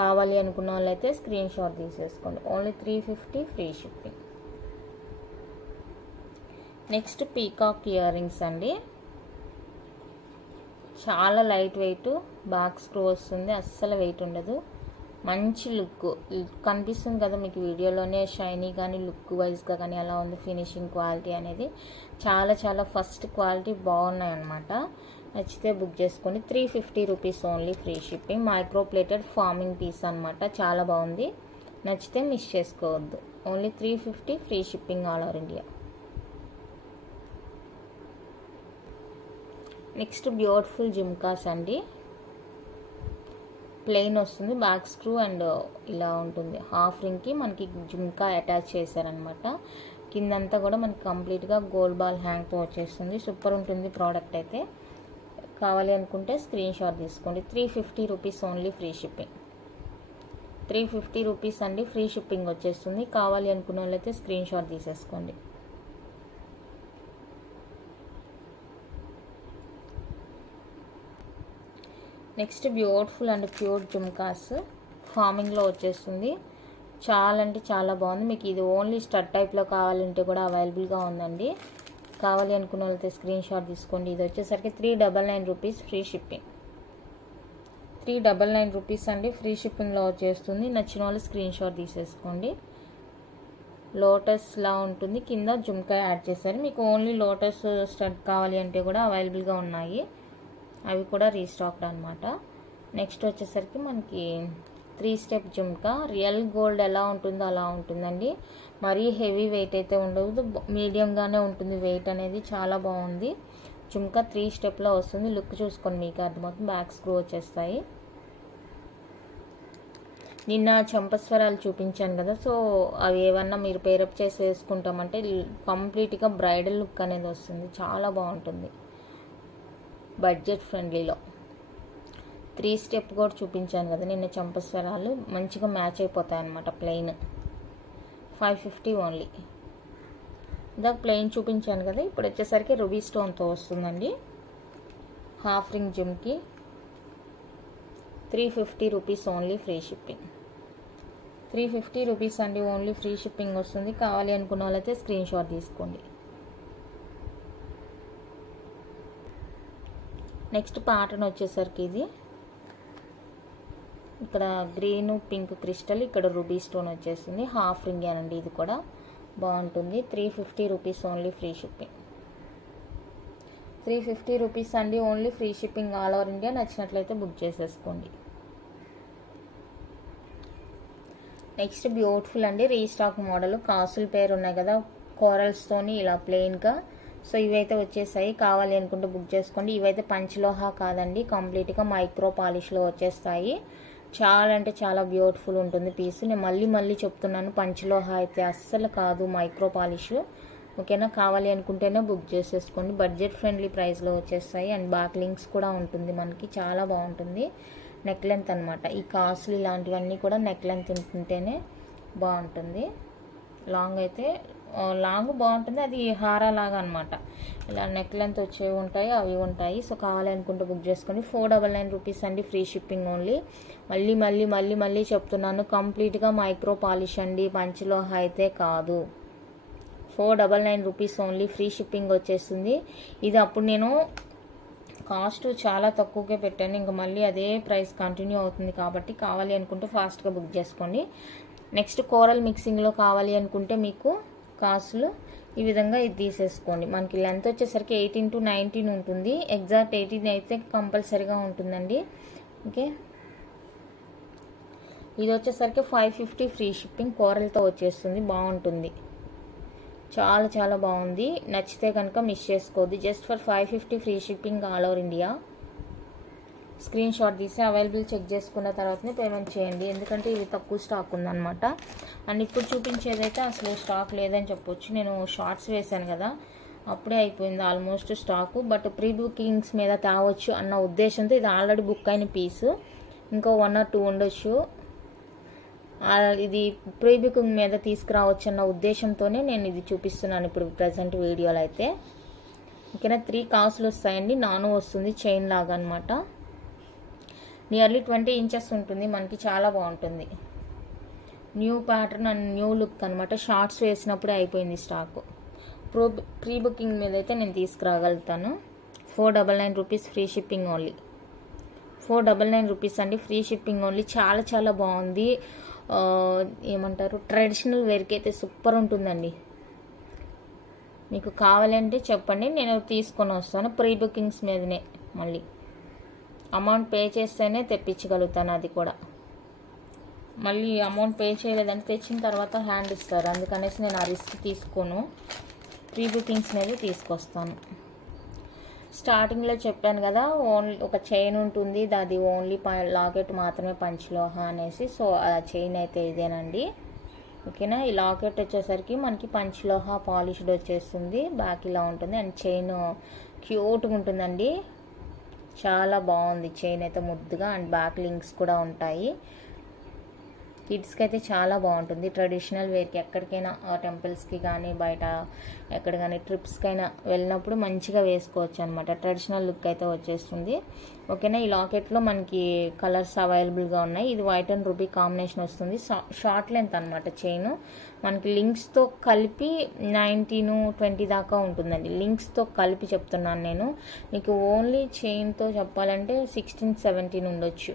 కావాలి అనుకున్న వాళ్ళైతే స్క్రీన్ షాట్ తీసేసుకోండి. Only 350 free shipping. Next peacock ear rings అండి, చాలా లైట్ వెయిట్, బ్యాక్ స్క్రూ వస్తుంది, అస్సలు వెయిట్ ఉండదు. మంచి లుక్ కనిపిస్తుంది కదా మీకు వీడియోలోనే, షైనీ కానీ లుక్ వైజ్గా కానీ అలా ఉంది. ఫినిషింగ్ క్వాలిటీ అనేది చాలా చాలా ఫస్ట్ క్వాలిటీ బాగున్నాయి అనమాట. నచ్చితే బుక్ చేసుకోండి. 350 rupees only, free shipping. Micro plated forming piece అనమాట, చాలా బాగుంది. నచ్చితే మిస్ చేసుకోవద్దు. Only 350 free shipping all over India. Next beautiful jhumkas అండి, ప్లెయిన్ వస్తుంది. బ్యాక్ స్క్రూ అండ్ ఇలా ఉంటుంది. హాఫ్ రింగ్కి మనకి జుమ్కా అటాచ్ చేశారనమాట. కిందంతా కూడా మనకి కంప్లీట్గా గోల్డ్ బాల్ హ్యాంగ్తో వచ్చేస్తుంది. సూపర్ ఉంటుంది ప్రోడక్ట్ అయితే. కావాలి అనుకుంటే స్క్రీన్ షాట్ తీసుకోండి. 350 rupees only, free shipping. 350 rupees అండి, ఫ్రీ షిప్పింగ్ వచ్చేస్తుంది. కావాలి అనుకున్న వాళ్ళైతే స్క్రీన్ షాట్ తీసేసుకోండి. Next beautiful and pure jhumkas, ఫార్మింగ్లో వచ్చేస్తుంది. చాలా అంటే చాలా బాగుంది. మీకు ఇది ఓన్లీ స్టడ్ టైప్లో కావాలంటే కూడా అవైలబుల్గా ఉందండి. కావాలి అనుకున్న వాళ్ళైతే స్క్రీన్ షాట్ తీసుకోండి. ఇది వచ్చేసరికి 399 రూపీస్, ఫ్రీ షిప్పింగ్. 399 రూపీస్ అండి, ఫ్రీ షిప్పింగ్లో వచ్చేస్తుంది. నచ్చిన వాళ్ళు స్క్రీన్ షాట్ తీసేసుకోండి. లోటస్ లా ఉంటుంది, కింద జుమ్కా యాడ్ చేశారు. మీకు ఓన్లీ లోటస్ స్టడ్ కావాలి అంటే కూడా అవైలబుల్గా ఉన్నాయి, అవి కూడా రీస్టాక్డ్ అనమాట. నెక్స్ట్ వచ్చేసరికి మనకి 3 స్టెప్ జుమ్కా. రియల్ గోల్డ్ ఎలా ఉంటుందో అలా ఉంటుందండి. మరీ హెవీ వెయిట్ అయితే ఉండదు, మీడియంగానే ఉంటుంది వెయిట్ అనేది. చాలా బాగుంది. జుమ్కా 3 స్టెప్లో వస్తుంది. లుక్ చూసుకొని మీకు అర్థమవుతుంది. బ్యాక్ స్క్రూ వచ్చేస్తాయి. నిన్న చంపస్వరాలు చూపించాను కదా, సో అవి ఏమన్నా మీరు పేరప్ చేసి వేసుకుంటామంటే కంప్లీట్గా బ్రైడల్ లుక్ అనేది వస్తుంది. చాలా బాగుంటుంది బడ్జెట్ ఫ్రెండ్లీలో. 3 స్టెప్ కూడా చూపించాను కదా నిన్న చంపస్వరాలు, మంచిగా మ్యాచ్ అయిపోతాయి అన్నమాట. Plain 550 only. ఇందాక ప్లెయిన్ చూపించాను కదా, ఇప్పుడు వచ్చేసరికి రూబీ స్టోన్తో వస్తుందండి. Half ring jhumki 350 rupees only, free shipping. 350 rupees అండి ఓన్లీ, ఫ్రీ షిప్పింగ్ వస్తుంది. కావాలి అనుకున్న వాళ్ళైతే స్క్రీన్ షాట్ తీసుకోండి. నెక్స్ట్ ప్యాటర్న్ వచ్చేసరికి ఇది ఇక్కడ గ్రీన్ పింక్ క్రిస్టల్, ఇక్కడ రూబీ స్టోన్ వచ్చేసింది. హాఫ్ రింగ్ అనండి, ఇది కూడా బాగుంటుంది. 350 rupees only, free shipping. 350 rupees అండి only, free shipping all over India. నచ్చినట్లయితే బుక్ చేసేసుకోండి. నెక్స్ట్ బ్యూటిఫుల్ అండి రీస్టాక్ మోడల్. కాసుల పేరు ఉన్నాయి కదా కోరల్స్తోని ఇలా ప్లెయిన్గా. సో ఇవైతే వచ్చేసాయి. కావాలి అనుకుంటే బుక్ చేసుకోండి. ఇవైతే పంచలోహా కాదండి, కంప్లీట్గా మైక్రో పాలిష్లో వచ్చేస్తాయి. చాలా అంటే చాలా బ్యూటిఫుల్ ఉంటుంది పీస్. నేను మళ్ళీ చెప్తున్నాను, పంచలోహా అయితే అస్సలు కాదు, మైక్రో పాలిష్. ఓకేనా, కావాలి అనుకుంటేనే బుక్ చేసేసుకోండి. బడ్జెట్ ఫ్రెండ్లీ ప్రైస్లో వచ్చేస్తాయి. అండ్ బ్యాక్ లింక్స్ కూడా ఉంటుంది మనకి, చాలా బాగుంటుంది. నెక్ లెంత్ అనమాట. ఈ కాస్ట్లు ఇలాంటివన్నీ కూడా నెక్ లెంత్ ఉంటుంటేనే బాగుంటుంది. లాంగ్ అయితే లాంగ్ బాగుంటుంది, అది హారా లాగా అనమాట. ఇలా నెక్ లెంత్ వచ్చేవి ఉంటాయి, అవి ఉంటాయి. సో కావాలనుకుంటే బుక్ చేసుకోండి. 499 రూపీస్ అండి, ఫ్రీ షిప్పింగ్ ఓన్లీ. మళ్ళీ చెప్తున్నాను, కంప్లీట్గా మైక్రో పాలిష్ అండి, పంచలోహ అయితే కాదు. 499 రూపీస్ ఓన్లీ, ఫ్రీ షిప్పింగ్ వచ్చేస్తుంది. ఇది అప్పుడు నేను కాస్ట్ చాలా తక్కువగా పెట్టాను, ఇంకా మళ్ళీ అదే ప్రైస్ కంటిన్యూ అవుతుంది కాబట్టి కావాలి అనుకుంటే ఫాస్ట్గా బుక్ చేసుకోండి. నెక్స్ట్ కోరల్ మిక్సింగ్లో కావాలి అనుకుంటే మీకు కాస్ట్లు ఈ విధంగా ఇది తీసేసుకోండి. మనకి లెంత్ వచ్చేసరికి 18 to 19 ఉంటుంది. ఎగ్జాక్ట్ 18 అయితే కంపల్సరీగా ఉంటుందండి. ఓకే, ఇది వచ్చేసరికి 550 ఫ్రీ షిప్పింగ్. కోరల్తో వచ్చేస్తుంది, బాగుంటుంది. చాలా బాగుంది. నచ్చితే కనుక మిస్ చేసుకోవద్దు. Just for 550 free shipping all over India. Screen shot తీసి అవైలబుల్ చెక్ చేసుకున్న తర్వాతనే పేమెంట్ చేయండి, ఎందుకంటే ఇది తక్కువ స్టాక్ ఉందన్నమాట. అండ్ ఇప్పుడు చూపించేదైతే అసలు స్టాక్ లేదని చెప్పొచ్చు. నేను షార్ట్స్ వేశాను కదా, అప్పుడే అయిపోయింది almost stock. But pre bookings మీద తేవచ్చు అన్న ఉద్దేశంతో, ఇది ఆల్రెడీ బుక్ అయిన పీసు, ఇంకో 1 or 2 ఉండొచ్చు. ఇది ప్రీ బుకింగ్ మీద తీసుకురావచ్చు అన్న ఉద్దేశంతోనే నేను ఇది చూపిస్తున్నాను ఇప్పుడు ప్రజెంట్ వీడియోలో అయితే. ఓకేనా, 3 కాసులు వస్తాయండి. నాను వస్తుంది చైన్ లాగా అనమాట. నియర్లీ 20 ఇంచెస్ ఉంటుంది మనకి, చాలా బాగుంటుంది. New pattern and new look అనమాట. షార్ట్స్ వేసినప్పుడే అయిపోయింది స్టాక్. ప్రీ బుకింగ్ మీద అయితే నేను తీసుకురాగలుగుతాను. 499 rupees, free shipping only. 499 rupees అండి, ఫ్రీ షిప్పింగ్ ఓన్లీ. చాలా బాగుంది. ఏమంటారు, ట్రెడిషనల్ వేర్కి అయితే సూపర్ ఉంటుందండి. మీకు కావాలంటే చెప్పండి, నేను తీసుకొని వస్తాను. ప్రీ బుకింగ్స్ మీదనే మళ్ళీ అమౌంట్ పే చేస్తేనే తెప్పించగలుగుతాను. అది కూడా మళ్ళీ అమౌంట్ పే చేయలేదంటే తెచ్చిన తర్వాత హ్యాండ్ ఇస్తారు, అందుకనేసి నేను ఆ రిస్క్ తీసుకోను. ప్రీ బుకింగ్స్ మీద తీసుకొస్తాను. స్టార్టింగ్లో చెప్పాను కదా, ఓన్లీ ఒక చైన్ ఉంటుంది, అది ఓన్లీ లాకెట్ మాత్రమే పంచలోహ అనేసి. సో ఆ చైన్ అయితే ఇదేనండి. ఓకేనా, ఈ లాకెట్ వచ్చేసరికి మనకి పంచలోహ పాలిష్డ్ వచ్చేస్తుంది. బ్యాక్ ఇలా ఉంటుంది. అండ్ చైన్ క్యూట్గా ఉంటుందండి, చాలా బాగుంది. చైన్ అయితే ముద్దుగా, అండ్ బ్యాక్ లింక్స్ కూడా ఉంటాయి. కిడ్స్కి అయితే చాలా బాగుంటుంది. ట్రెడిషనల్ వేర్కి ఎక్కడికైనా టెంపుల్స్కి కానీ బయట ఎక్కడ కానీ ట్రిప్స్కైనా వెళ్ళినప్పుడు మంచిగా వేసుకోవచ్చు అనమాట. ట్రెడిషనల్ లుక్ అయితే వచ్చేస్తుంది. ఓకేనా, ఈ లాకెట్లో మనకి కలర్స్ అవైలబుల్గా ఉన్నాయి. ఇది వైట్ అండ్ రూబీ కాంబినేషన్ వస్తుంది. షార్ట్ లెంత్ అనమాట చైన్. మనకి లింక్స్తో కలిపి 19-20 దాకా ఉంటుందండి. లింక్స్తో కలిపి చెప్తున్నాను నేను. మీకు ఓన్లీ చైన్తో చెప్పాలంటే 16-17 ఉండొచ్చు.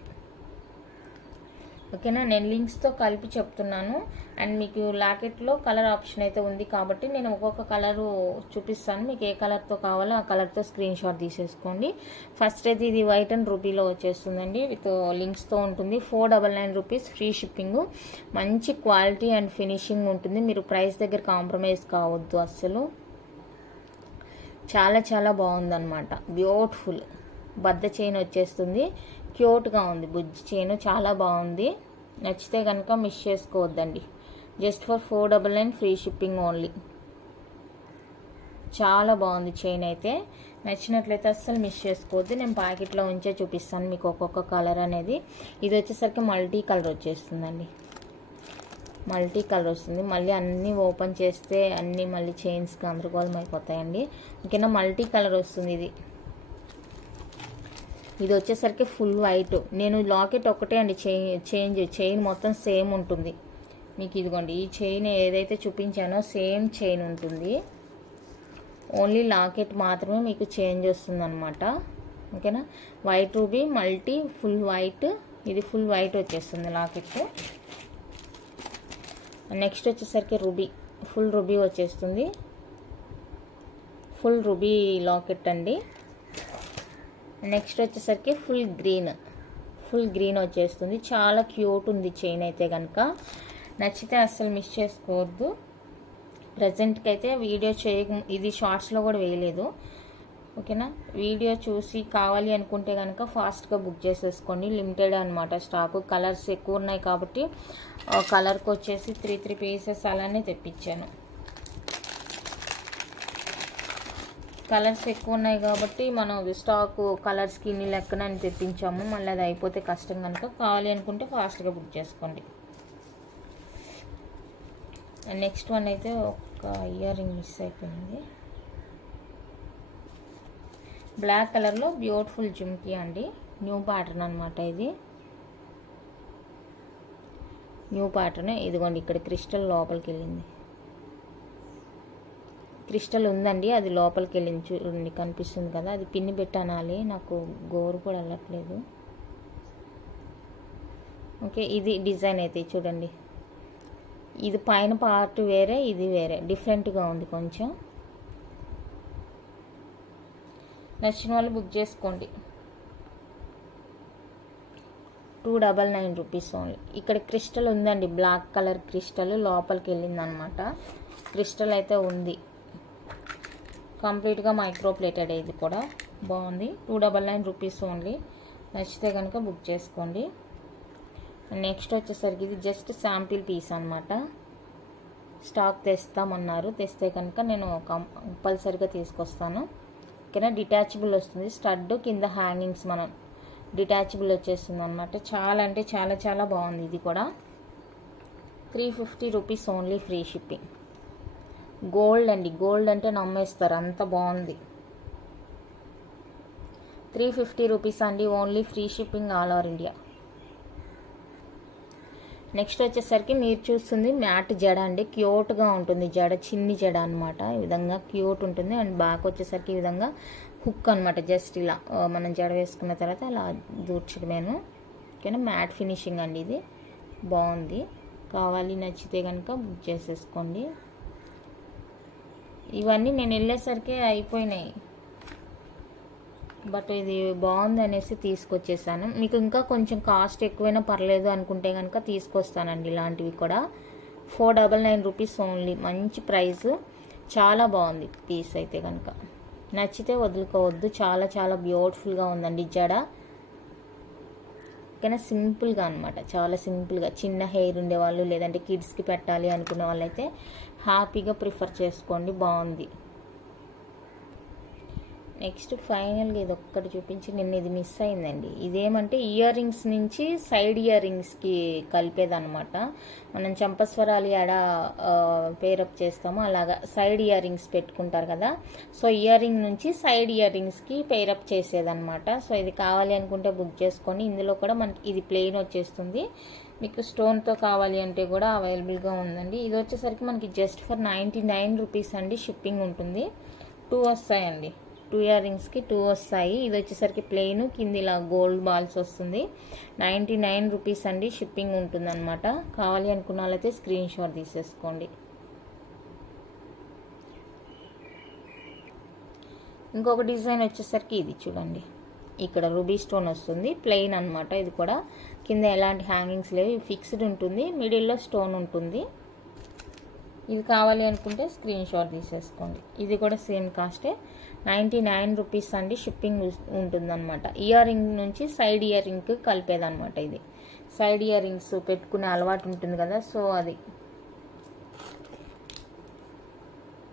ఓకేనా. నేను లింక్స్తో కలిపి చెప్తున్నాను. అండ్ మీకు లాకెట్లో కలర్ ఆప్షన్ అయితే ఉంది కాబట్టి నేను ఒక్కొక్క కలరు చూపిస్తాను. మీకు ఏ కలర్తో కావాలో ఆ కలర్తో స్క్రీన్ షాట్ తీసేసుకోండి. ఫస్ట్ అయితే ఇది వైట్ అండ్ రూబీలో వచ్చేస్తుందండి. విత్ లింక్స్తో ఉంటుంది. 499 రూపీస్, ఫ్రీ షిప్పింగ్. మంచి క్వాలిటీ అండ్ ఫినిషింగ్ ఉంటుంది. మీరు ప్రైస్ దగ్గర కాంప్రమైజ్ కావద్దు అస్సలు. చాలా చాలా బాగుందన్నమాట. బ్యూటిఫుల్ బద్ద చైన్ వచ్చేస్తుంది. క్యూట్గా ఉంది. బుజ్జి చైన్ చాలా బాగుంది. నచ్చితే కనుక మిస్ చేసుకోవద్దండి. Just for 499 free shipping only. చాలా బాగుంది చైన్ అయితే. నచ్చినట్లయితే అస్సలు మిస్ చేసుకోవద్దు. నేను ప్యాకెట్లో ఉంచే చూపిస్తాను మీకు ఒక్కొక్క కలర్ అనేది. ఇది వచ్చేసరికి మల్టీ కలర్ వచ్చేస్తుందండి. మల్టీ కలర్ వస్తుంది. మళ్ళీ అన్నీ ఓపెన్ చేస్తే అన్నీ మళ్ళీ చైన్స్కి గందరగోళం అయిపోతాయండి. ఓకేనా. మల్టీ కలర్ వస్తుంది ఇది. ఇది వచ్చేసరికి ఫుల్ వైట్. నేను లాకెట్ ఒకటే అండి చైన్ మొత్తం సేమ్ ఉంటుంది మీకు. ఇదిగోండి ఈ చైన్ ఏదైతే చూపించానో సేమ్ చైన్ ఉంటుంది. ఓన్లీ లాకెట్ మాత్రమే మీకు చేంజ్ వస్తుంది అనమాట. ఓకేనా. White ruby multi full white. ఇది ఫుల్ వైట్ వచ్చేస్తుంది లాకెట్. నెక్స్ట్ వచ్చేసరికి రూబీ, ఫుల్ రూబీ వచ్చేస్తుంది. ఫుల్ రూబీ లాకెట్ అండి. నెక్స్ట్ వచ్చేసరికి ఫుల్ గ్రీన్ వచ్చేస్తుంది. చాలా క్యూట్ ఉంది చైన్ అయితే కనుక. నచ్చితే అస్సలు మిస్ చేసుకోవద్దు. ప్రజెంట్కి అయితే వీడియో ఇది షార్ట్స్లో కూడా వేయలేదు. ఓకేనా. వీడియో చూసి కావాలి అనుకుంటే కనుక ఫాస్ట్గా బుక్ చేసేసుకోండి. లిమిటెడ్ అనమాట స్టాక్. కలర్స్ ఎక్కువ ఉన్నాయి కాబట్టి కలర్కి వచ్చేసి 3 పీసెస్ అలానే తెప్పించాను. కలర్స్ ఎక్కువ ఉన్నాయి కాబట్టి మనం స్టాక్ కలర్స్కి ఇన్ని లెక్కన అని తెప్పించాము. మళ్ళీ అది అయిపోతే కష్టం కనుక కావాలి అనుకుంటే ఫాస్ట్గా బుక్ చేసుకోండి. నెక్స్ట్ వన్ అయితే ఒక ఇయర్ రింగ్ మిస్ అయిపోయింది. బ్లాక్ కలర్లో బ్యూటిఫుల్ జుమ్కీ అండి. న్యూ ప్యాటర్న్ అనమాట ఇది. New pattern. ఇదిగోండి ఇక్కడ క్రిస్టల్ లోపలికి వెళ్ళింది. క్రిస్టల్ ఉందండి, అది లోపలికి వెళ్ళింది. చూడండి కనిపిస్తుంది కదా. అది పిన్ని పెట్టి అనాలి. నాకు గోరు కూడా వెళ్ళట్లేదు. ఓకే. ఇది డిజైన్ అయితే చూడండి. ఇది పైన పార్ట్ వేరే, ఇది వేరే, డిఫరెంట్గా ఉంది కొంచెం. నచ్చిన వాళ్ళు బుక్ చేసుకోండి. 299 రూపీస్ ఓన్లీ. ఇక్కడ క్రిస్టల్ ఉందండి. బ్లాక్ కలర్ క్రిస్టల్ లోపలికి వెళ్ళింది అనమాట. క్రిస్టల్ అయితే ఉంది. కంప్లీట్గా మైక్రో ప్లేటెడ్. ఇది కూడా బాగుంది. 299 రూపీస్ ఓన్లీ. నచ్చితే కనుక బుక్ చేసుకోండి. నెక్స్ట్ వచ్చేసరికి ఇది జస్ట్ శాంపిల్ పీస్ అనమాట. స్టాక్ తెస్తామన్నారు. తెస్తే కనుక నేను కంపల్సరీగా తీసుకొస్తాను. ఓకేనా. డిటాచబుల్ వస్తుంది. స్టడ్ కింద హ్యాంగింగ్స్ మనం డిటాచబుల్ వచ్చేస్తుంది అనమాట. చాలా అంటే చాలా చాలా బాగుంది. ఇది కూడా 350 rupees only, free shipping. Gold అండి. గోల్డ్ అంటే నమ్మేస్తారు, అంత బాగుంది. 350 రూపీస్ అండి only, free shipping all over India. Next వచ్చేసరికి మీరు చూస్తుంది మ్యాట్ జడ అండి. క్యూట్గా ఉంటుంది జడ. చిన్ని జడ అనమాట. ఈ విధంగా క్యూట్ ఉంటుంది. అండ్ బ్యాక్ వచ్చేసరికి ఈ విధంగా హుక్ అనమాట. జస్ట్ ఇలా మనం జడ వేసుకున్న తర్వాత అలా దూర్చడమేను. ఓకేనా. మ్యాట్ ఫినిషింగ్ అండి. ఇది బాగుంది. కావాలి నచ్చితే కనుక బుక్ చేసేసుకోండి. ఇవన్నీ నేను వెళ్ళేసరికి అయిపోయినాయి. బట్ ఇది బాగుంది అనేసి తీసుకొచ్చేసాను. మీకు ఇంకా కొంచెం కాస్ట్ ఎక్కువైనా పర్లేదు అనుకుంటే కనుక తీసుకొస్తానండి. ఇలాంటివి కూడా 499 రూపీస్ ఓన్లీ. మంచి ప్రైస్. చాలా బాగుంది పీస్ అయితే కనుక. నచ్చితే వదులుకోవద్దు. చాలా చాలా బ్యూటిఫుల్గా ఉందండి జడ. ఓకేనా. సింపుల్గా అనమాట. చాలా సింపుల్గా. చిన్న హెయిర్ ఉండేవాళ్ళు లేదంటే కిడ్స్కి పెట్టాలి అనుకునే వాళ్ళైతే హ్యాపీగా ప్రిఫర్ చేసుకోండి. బాగుంది. నెక్స్ట్ ఫైనల్గా ఇది ఒక్కటి చూపించి నిన్న ఇది మిస్ అయిందండి. ఇదేమంటే ఇయర్ రింగ్స్ నుంచి సైడ్ ఇయర్ రింగ్స్కి కలిపేదనమాట. మనం చంపస్వరాలు ఎడ పేరప్ చేస్తామో అలాగా సైడ్ ఇయర్ రింగ్స్ పెట్టుకుంటారు కదా. సో ఇయర్ రింగ్ నుంచి సైడ్ ఇయర్ రింగ్స్కి పేరప్ చేసేదనమాట. సో ఇది కావాలి అనుకుంటే బుక్ చేసుకోండి. ఇందులో కూడా మనకి ఇది ప్లెయిన్ వచ్చేస్తుంది. మీకు స్టోన్తో కావాలి అంటే కూడా అవైలబుల్గా ఉందండి. ఇది వచ్చేసరికి మనకి జస్ట్ ఫర్ 99 రూపీస్ అండి. షిప్పింగ్ ఉంటుంది. 2 వస్తాయండి. 2 ఇయర్ రింగ్స్కి 2 వస్తాయి. ఇది వచ్చేసరికి ప్లెయిన్, కింద ఇలా గోల్డ్ బాల్స్ వస్తుంది. 99 రూపీస్ అండి, షిప్పింగ్ ఉంటుందన్నమాట. కావాలి అనుకున్న వాళ్ళైతే స్క్రీన్ షాట్ తీసేసుకోండి. ఇంకొక డిజైన్ వచ్చేసరికి ఇది చూడండి, ఇక్కడ రూబీ స్టోన్ వస్తుంది, ప్లెయిన్ అనమాట. ఇది కూడా కింద ఎలాంటి హ్యాంగింగ్స్ లేవు, ఫిక్స్డ్ ఉంటుంది, మిడిల్లో స్టోన్ ఉంటుంది. ఇది కావాలి అనుకుంటే స్క్రీన్ షాట్ తీసేసుకోండి. ఇది కూడా సేమ్ కాస్టే, 99 రూపీస్ అండి, షిప్పింగ్ ఉంటుందన్నమాట. ఇయర్ రింగ్ నుంచి సైడ్ ఇయర్ రింగ్కి కలిపేదన్నమాట. ఇది సైడ్ ఇయర్ రింగ్స్ పెట్టుకునే అలవాటు ఉంటుంది కదా, సో అది.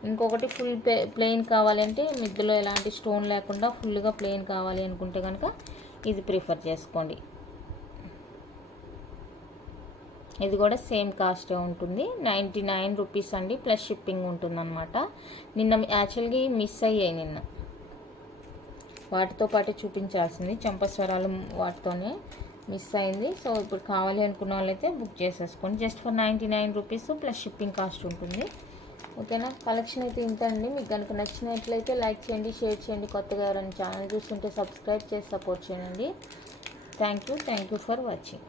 ఇంకొకటి ఫుల్ ప్లెయిన్ కావాలంటే, మిద్దెలో ఎలాంటి స్టోన్ లేకుండా ఫుల్గా ప్లెయిన్ కావాలి అనుకుంటే కనుక ఇది ప్రిఫర్ చేసుకోండి. ఇది కూడా సేమ్ కాస్టే ఉంటుంది, 99 రూపీస్ అండి, ప్లస్ షిప్పింగ్ ఉంటుందన్నమాట. నిన్న యాక్చువల్గా మిస్ అయ్యాయి, నిన్న వాటితో పాటు చూపించాల్సింది, చంపస్వరాలు వాటితోనే మిస్ అయింది. సో ఇప్పుడు కావాలి అనుకున్న వాళ్ళైతే బుక్ చేసేసుకోండి. Just for 99 rupees plus shipping cost ఉంటుంది. ఓకేనా, కలెక్షన్ అయితే ఇంత అండి. మీకు కనుక నచ్చినట్లయితే లైక్ చేయండి, షేర్ చేయండి. కొత్తగా ఎవరైనా ఛానల్ చూస్తుంటే సబ్స్క్రైబ్ చేసి సపోర్ట్ చేయండి. Thank you for watching.